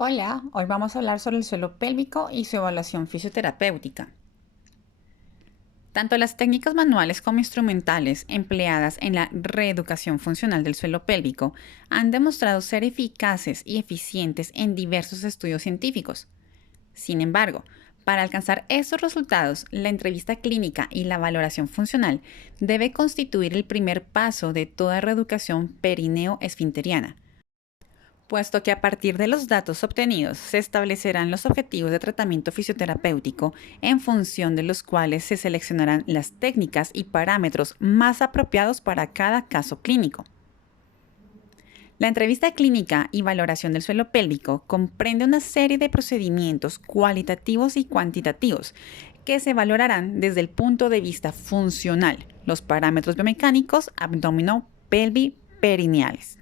Hola, hoy vamos a hablar sobre el suelo pélvico y su evaluación fisioterapéutica. Tanto las técnicas manuales como instrumentales empleadas en la reeducación funcional del suelo pélvico han demostrado ser eficaces y eficientes en diversos estudios científicos. Sin embargo, para alcanzar estos resultados, la entrevista clínica y la valoración funcional debe constituir el primer paso de toda reeducación perineo-esfinteriana, puesto que a partir de los datos obtenidos se establecerán los objetivos de tratamiento fisioterapéutico en función de los cuales se seleccionarán las técnicas y parámetros más apropiados para cada caso clínico. La entrevista clínica y valoración del suelo pélvico comprende una serie de procedimientos cualitativos y cuantitativos que se valorarán desde el punto de vista funcional, los parámetros biomecánicos abdomino-pelvi-perineales.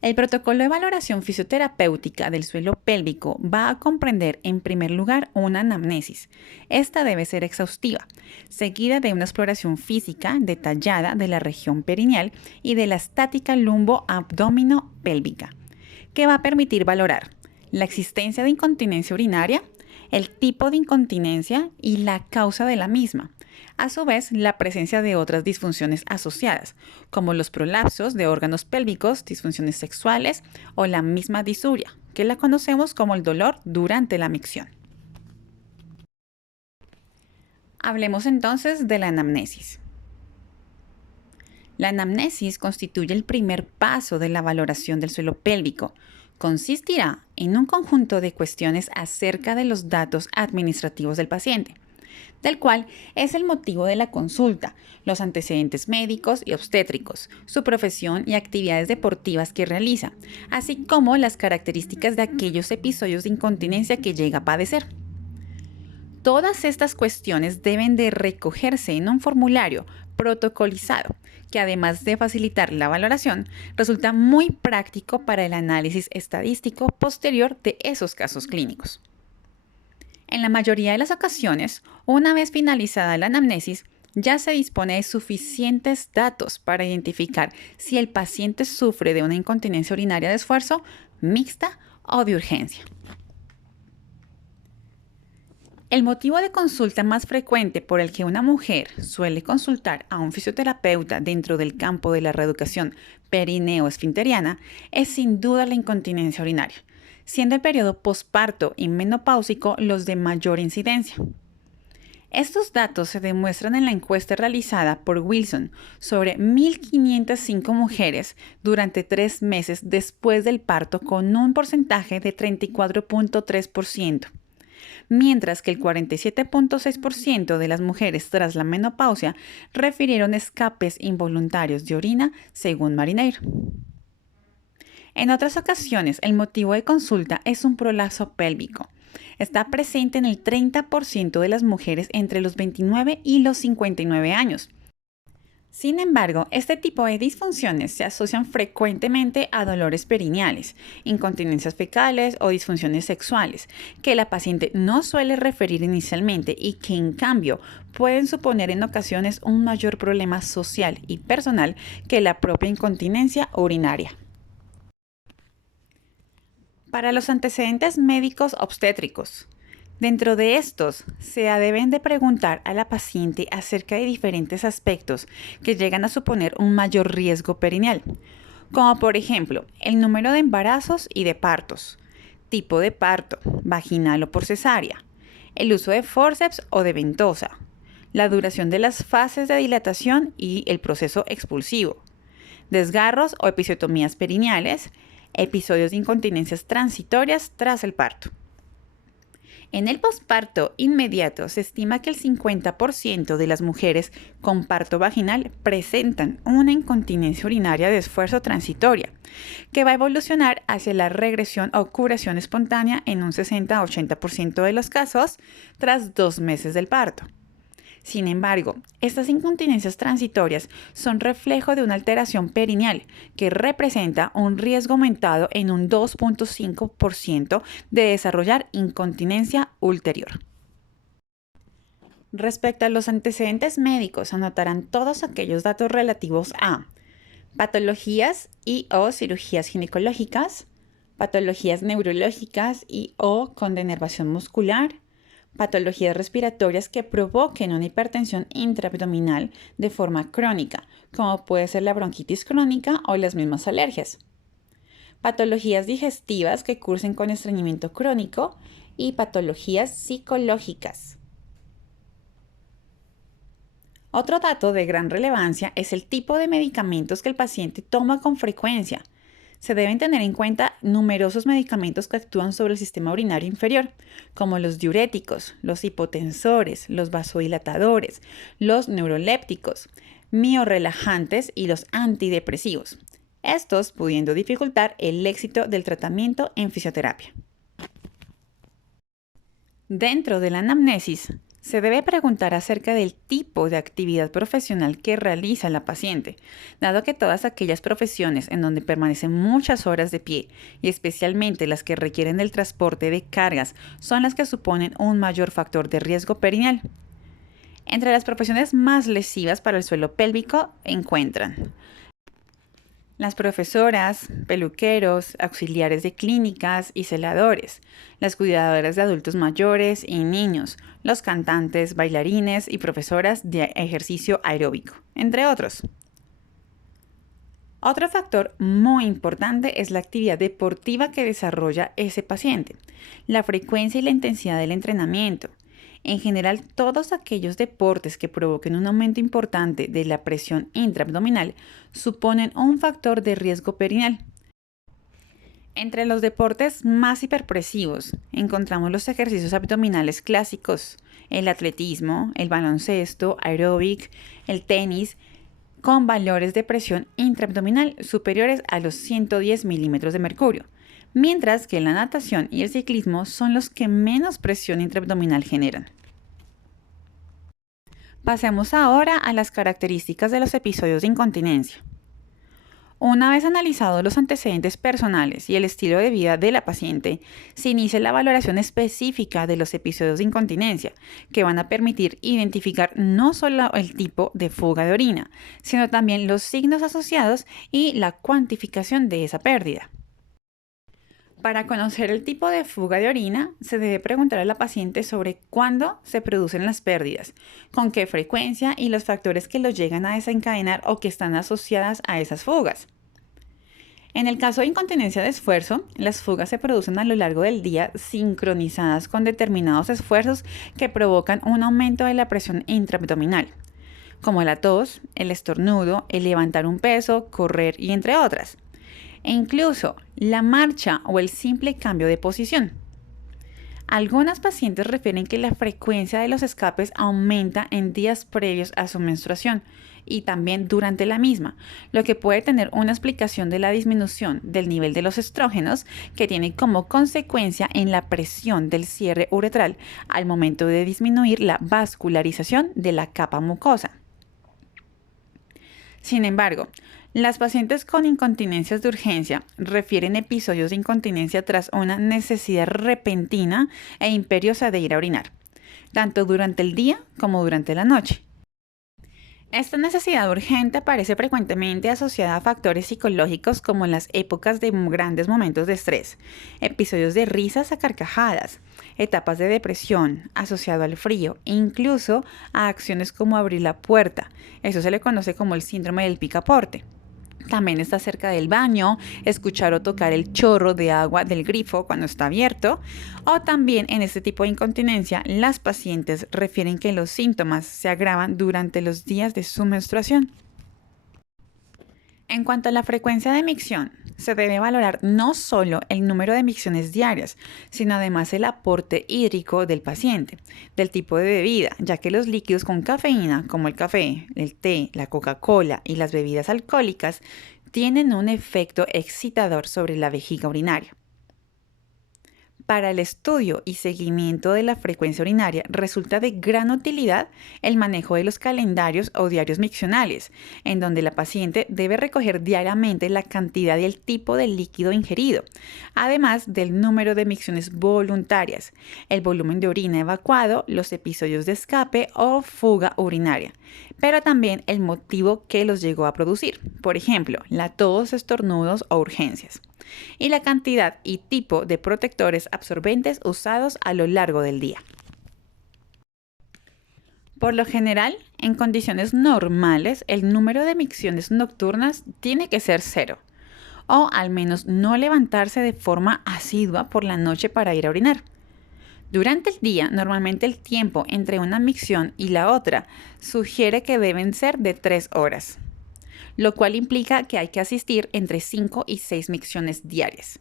El protocolo de valoración fisioterapéutica del suelo pélvico va a comprender, en primer lugar, una anamnesis. Esta debe ser exhaustiva, seguida de una exploración física detallada de la región perineal y de la estática lumbo-abdomino-pélvica, que va a permitir valorar la existencia de incontinencia urinaria, el tipo de incontinencia y la causa de la misma. A su vez, la presencia de otras disfunciones asociadas, como los prolapsos de órganos pélvicos, disfunciones sexuales o la misma disuria, que la conocemos como el dolor durante la micción. Hablemos entonces de la anamnesis. La anamnesis constituye el primer paso de la valoración del suelo pélvico. Consistirá en un conjunto de cuestiones acerca de los datos administrativos del paciente, del cual es el motivo de la consulta, los antecedentes médicos y obstétricos, su profesión y actividades deportivas que realiza, así como las características de aquellos episodios de incontinencia que llega a padecer. Todas estas cuestiones deben de recogerse en un formulario protocolizado, que además de facilitar la valoración, resulta muy práctico para el análisis estadístico posterior de esos casos clínicos. En la mayoría de las ocasiones, una vez finalizada la anamnesis, ya se dispone de suficientes datos para identificar si el paciente sufre de una incontinencia urinaria de esfuerzo, mixta o de urgencia. El motivo de consulta más frecuente por el que una mujer suele consultar a un fisioterapeuta dentro del campo de la reeducación perineo-esfinteriana es sin duda la incontinencia urinaria, siendo el periodo posparto y menopáusico los de mayor incidencia. Estos datos se demuestran en la encuesta realizada por Wilson sobre 1.505 mujeres durante 3 meses después del parto con un porcentaje de 34.3%, mientras que el 47.6% de las mujeres tras la menopausia refirieron escapes involuntarios de orina, según Marineiro. En otras ocasiones, el motivo de consulta es un prolapso pélvico. Está presente en el 30% de las mujeres entre los 29 y los 59 años. Sin embargo, este tipo de disfunciones se asocian frecuentemente a dolores perineales, incontinencias fecales o disfunciones sexuales, que la paciente no suele referir inicialmente y que en cambio pueden suponer en ocasiones un mayor problema social y personal que la propia incontinencia urinaria. Para los antecedentes médicos obstétricos, dentro de estos, se deben de preguntar a la paciente acerca de diferentes aspectos que llegan a suponer un mayor riesgo perineal, como por ejemplo el número de embarazos y de partos, tipo de parto, vaginal o por cesárea, el uso de forceps o de ventosa, la duración de las fases de dilatación y el proceso expulsivo, desgarros o episiotomías perineales, episodios de incontinencias transitorias tras el parto. En el posparto inmediato se estima que el 50% de las mujeres con parto vaginal presentan una incontinencia urinaria de esfuerzo transitoria, que va a evolucionar hacia la regresión o curación espontánea en un 60-80% de los casos tras 2 meses del parto. Sin embargo, estas incontinencias transitorias son reflejo de una alteración perineal que representa un riesgo aumentado en un 2.5% de desarrollar incontinencia ulterior. Respecto a los antecedentes médicos, anotarán todos aquellos datos relativos a patologías y o cirugías ginecológicas, patologías neurológicas y o con denervación muscular, patologías respiratorias que provoquen una hipertensión intraabdominal de forma crónica, como puede ser la bronquitis crónica o las mismas alergias, patologías digestivas que cursen con estreñimiento crónico y patologías psicológicas. Otro dato de gran relevancia es el tipo de medicamentos que el paciente toma con frecuencia. Se deben tener en cuenta numerosos medicamentos que actúan sobre el sistema urinario inferior, como los diuréticos, los hipotensores, los vasodilatadores, los neurolépticos, miorrelajantes y los antidepresivos, estos pudiendo dificultar el éxito del tratamiento en fisioterapia. Dentro de la anamnesis, se debe preguntar acerca del tipo de actividad profesional que realiza la paciente, dado que todas aquellas profesiones en donde permanecen muchas horas de pie, y especialmente las que requieren del transporte de cargas, son las que suponen un mayor factor de riesgo perineal. Entre las profesiones más lesivas para el suelo pélvico encuentran las profesoras, peluqueros, auxiliares de clínicas y celadores, las cuidadoras de adultos mayores y niños, los cantantes, bailarines y profesoras de ejercicio aeróbico, entre otros. Otro factor muy importante es la actividad deportiva que desarrolla ese paciente, la frecuencia y la intensidad del entrenamiento. En general, todos aquellos deportes que provoquen un aumento importante de la presión intraabdominal suponen un factor de riesgo perineal. Entre los deportes más hiperpresivos encontramos los ejercicios abdominales clásicos, el atletismo, el baloncesto, aeróbic, el tenis, con valores de presión intraabdominal superiores a los 110 milímetros de mercurio, mientras que la natación y el ciclismo son los que menos presión intraabdominal generan. Pasemos ahora a las características de los episodios de incontinencia. Una vez analizados los antecedentes personales y el estilo de vida de la paciente, se inicia la valoración específica de los episodios de incontinencia, que van a permitir identificar no solo el tipo de fuga de orina, sino también los signos asociados y la cuantificación de esa pérdida. Para conocer el tipo de fuga de orina, se debe preguntar a la paciente sobre cuándo se producen las pérdidas, con qué frecuencia y los factores que los llegan a desencadenar o que están asociadas a esas fugas. En el caso de incontinencia de esfuerzo, las fugas se producen a lo largo del día sincronizadas con determinados esfuerzos que provocan un aumento de la presión intraabdominal, como la tos, el estornudo, el levantar un peso, correr y entre otras. E incluso la marcha o el simple cambio de posición. Algunas pacientes refieren que la frecuencia de los escapes aumenta en días previos a su menstruación y también durante la misma, lo que puede tener una explicación de la disminución del nivel de los estrógenos que tiene como consecuencia en la presión del cierre uretral al momento de disminuir la vascularización de la capa mucosa. Sin embargo, las pacientes con incontinencias de urgencia refieren episodios de incontinencia tras una necesidad repentina e imperiosa de ir a orinar, tanto durante el día como durante la noche. Esta necesidad urgente aparece frecuentemente asociada a factores psicológicos como las épocas de grandes momentos de estrés, episodios de risas a carcajadas, etapas de depresión asociado al frío e incluso a acciones como abrir la puerta. Eso se le conoce como el síndrome del picaporte. También está cerca del baño, escuchar o tocar el chorro de agua del grifo cuando está abierto. O también en este tipo de incontinencia, las pacientes refieren que los síntomas se agravan durante los días de su menstruación. En cuanto a la frecuencia de micción, se debe valorar no solo el número de micciones diarias, sino además el aporte hídrico del paciente, del tipo de bebida, ya que los líquidos con cafeína, como el café, el té, la Coca-Cola y las bebidas alcohólicas, tienen un efecto excitador sobre la vejiga urinaria. Para el estudio y seguimiento de la frecuencia urinaria resulta de gran utilidad el manejo de los calendarios o diarios miccionales, en donde la paciente debe recoger diariamente la cantidad y el tipo de líquido ingerido, además del número de micciones voluntarias, el volumen de orina evacuado, los episodios de escape o fuga urinaria, pero también el motivo que los llegó a producir, por ejemplo, la tos, estornudos o urgencias. y la cantidad y tipo de protectores absorbentes usados a lo largo del día. Por lo general, en condiciones normales, el número de micciones nocturnas tiene que ser 0, o al menos no levantarse de forma asidua por la noche para ir a orinar. Durante el día, normalmente el tiempo entre una micción y la otra sugiere que deben ser de 3 horas, lo cual implica que hay que asistir entre 5 y 6 micciones diarias.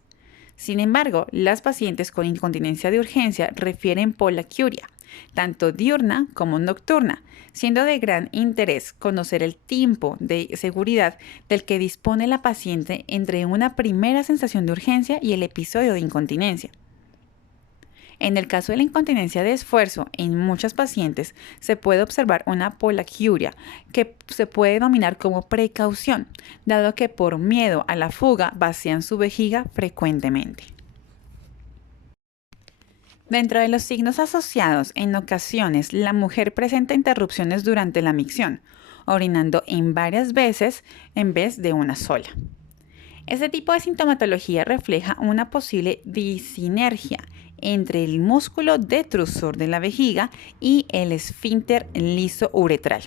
Sin embargo, las pacientes con incontinencia de urgencia refieren poliacuria, tanto diurna como nocturna, siendo de gran interés conocer el tiempo de seguridad del que dispone la paciente entre una primera sensación de urgencia y el episodio de incontinencia. En el caso de la incontinencia de esfuerzo, en muchas pacientes se puede observar una poliacuria que se puede denominar como precaución, dado que por miedo a la fuga vacían su vejiga frecuentemente. Dentro de los signos asociados, en ocasiones la mujer presenta interrupciones durante la micción, orinando en varias veces en vez de una sola. Este tipo de sintomatología refleja una posible disinergia entre el músculo detrusor de la vejiga y el esfínter liso uretral.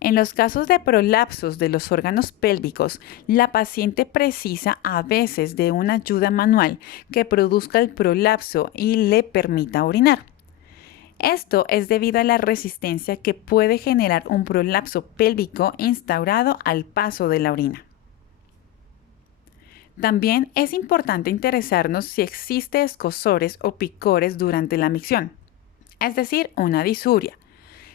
En los casos de prolapsos de los órganos pélvicos, la paciente precisa a veces de una ayuda manual que produzca el prolapso y le permita orinar. Esto es debido a la resistencia que puede generar un prolapso pélvico instaurado al paso de la orina. También es importante interesarnos si existe escozores o picores durante la micción, es decir, una disuria.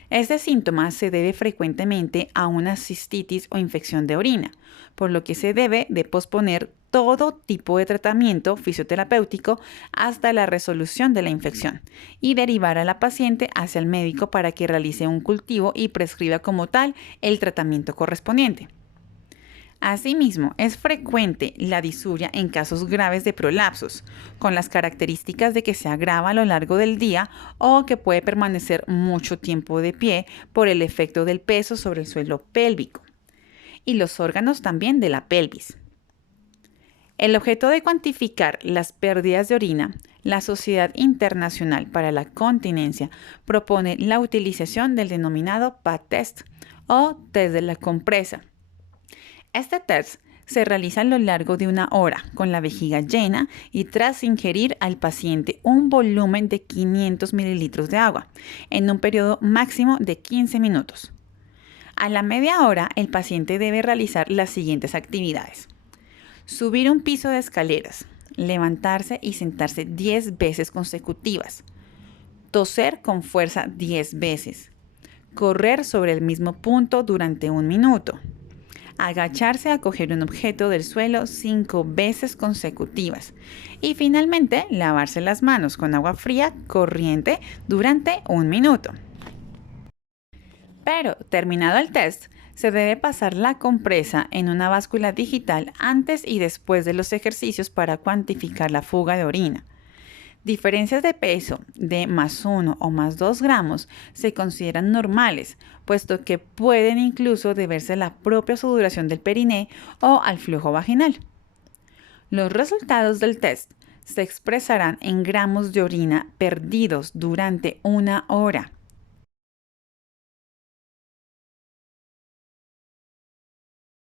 Este síntoma se debe frecuentemente a una cistitis o infección de orina, por lo que se debe de posponer todo tipo de tratamiento fisioterapéutico hasta la resolución de la infección y derivar a la paciente hacia el médico para que realice un cultivo y prescriba como tal el tratamiento correspondiente. Asimismo, es frecuente la disuria en casos graves de prolapsos, con las características de que se agrava a lo largo del día o que puede permanecer mucho tiempo de pie por el efecto del peso sobre el suelo pélvico y los órganos también de la pelvis. El objeto de cuantificar las pérdidas de orina, la Sociedad Internacional para la Continencia propone la utilización del denominado PAT-test o test de la compresa. Este test se realiza a lo largo de 1 hora con la vejiga llena y tras ingerir al paciente un volumen de 500 mililitros de agua en un periodo máximo de 15 minutos. A la media hora, el paciente debe realizar las siguientes actividades: subir un piso de escaleras, levantarse y sentarse 10 veces consecutivas, toser con fuerza 10 veces, correr sobre el mismo punto durante 1 minuto, agacharse a coger un objeto del suelo 5 veces consecutivas y finalmente lavarse las manos con agua fría corriente durante 1 minuto. Pero terminado el test, se debe pasar la compresa en una báscula digital antes y después de los ejercicios para cuantificar la fuga de orina. Diferencias de peso de +1 o +2 gramos se consideran normales, puesto que pueden incluso deberse a la propia sudoración del periné o al flujo vaginal. Los resultados del test se expresarán en gramos de orina perdidos durante 1 hora